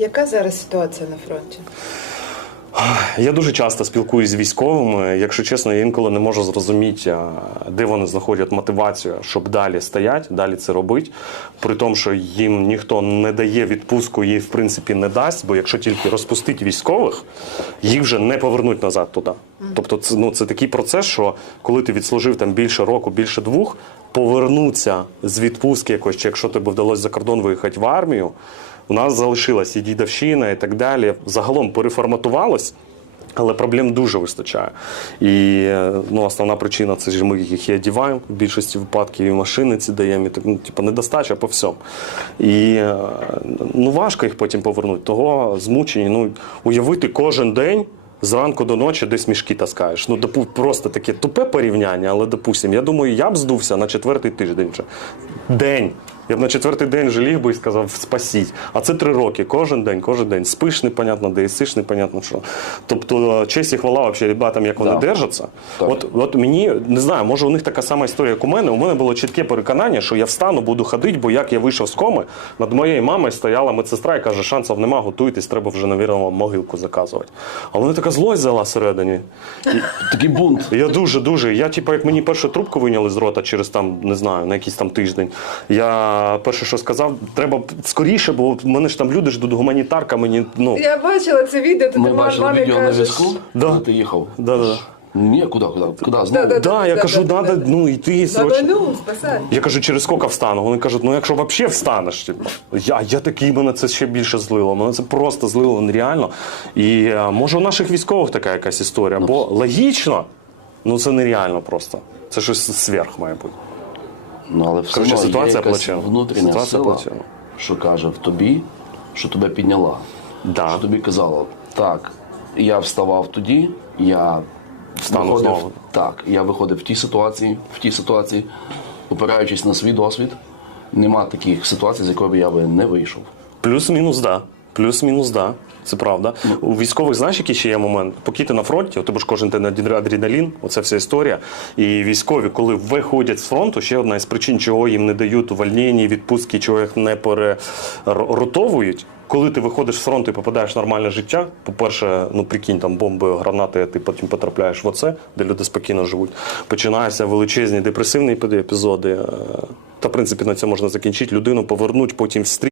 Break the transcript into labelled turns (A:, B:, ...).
A: Яка зараз ситуація на фронті?
B: Я дуже часто спілкуюсь з військовими. Якщо чесно, я інколи не можу зрозуміти, де вони знаходять мотивацію, щоб далі стоять, далі це робити. При тому, що їм ніхто не дає відпустку, їй в принципі не дасть, бо якщо тільки розпустити військових, їх вже не повернуть назад туди. Тобто, це ну це такий процес, що коли ти відслужив там більше року, більше двох, повернуться з відпустки якось, чи якщо тобі вдалося за кордон виїхати в армію. У нас залишилась і дідовщина, і так далі. Загалом переформатувалось. Але проблем дуже вистачає. І е, ну, основна причина це ж ми їх і одіваємо в більшості випадків, і машини ці даємо, і так, ну, типу, недостача по всьому. І е, ну, важко їх потім повернути. Того змучені. Ну, уявити кожен день. Зранку до ночі десь мішки таскаєш. Ну, допу, просто таке тупе порівняння, але допустим, я думаю, я б здувся на четвертий тиждень вже. День. Я б на четвертий день вже ліг би і сказав спасіть. А це три роки. Кожен день, кожен день. Спиш непонятно, де їсиш непонятно що. Тобто, честь і хвала вообще ребятам, як вони
C: Да.
B: держаться.
C: Так.
B: От, от мені не знаю, може у них така сама історія, як у мене. У мене було чітке переконання, що я встану, буду ходити, бо як я вийшов з коми, над моєю мамою стояла медсестра і каже, шансів нема, готуйтесь, треба вже, навірно, могилку заказувати. А вона така злость взяла всередині.
C: Такий бунт.
B: Я дуже дуже. Я, типу, як мені першу трубку вийняли з рота через там, не знаю, на якийсь там тиждень. Я перше, що сказав, треба скоріше, бо в мене ж там люди ждуть гуманітарка, мені ну.
A: Я бачила це відео, то
C: Ми
A: ти
C: бачили відео на зв'язку,
B: Да.
C: коли ти їхав.
B: Да, да.
C: Ні, куди, куди? Куди? Знову?
A: Да, да,
B: Да, я
A: да,
B: кажу,
A: да,
B: треба
A: да.
B: ну йти срочно.
A: війну спасай.
B: Я кажу, через скільки встану? Вони кажуть, ну якщо взагалі встанеш, типу. Я, я такий, мене це ще більше злило. Мене це просто злило нереально. І е, може у наших військових така якась історія, бо логічно, ну це нереально просто. Це щось сверх має бути.
C: Ну, але все
B: Коротше,
C: одно
B: ситуація
C: якась внутрішня
B: Ситуація
C: сила,
B: плачевна.
C: що каже в тобі, що тебе підняла.
B: Да.
C: Що тобі казала, так, я вставав тоді, я
B: Встану
C: виходив,
B: знову.
C: Так, я виходив в тій ситуації, в тій ситуації, опираючись на свій досвід, нема таких ситуацій, з якої б я би не вийшов.
B: Плюс-мінус, да. Плюс-мінус, да. Це правда. У військових знаєш, який ще є момент? Поки ти на фронті, у тебе ж кожен день адреналін, оце вся історія. І військові, коли виходять з фронту, ще одна із причин, чого їм не дають увольнення, відпустки, чого їх не переротовують. Коли ти виходиш з фронту і попадаєш в нормальне життя, по-перше, ну прикинь, там бомби, гранати, ти потім потрапляєш в оце, де люди спокійно живуть. Починаються величезні депресивні епізоди. е, Та, в принципі, на це можна закінчити. Людину повернуть потім в стрій.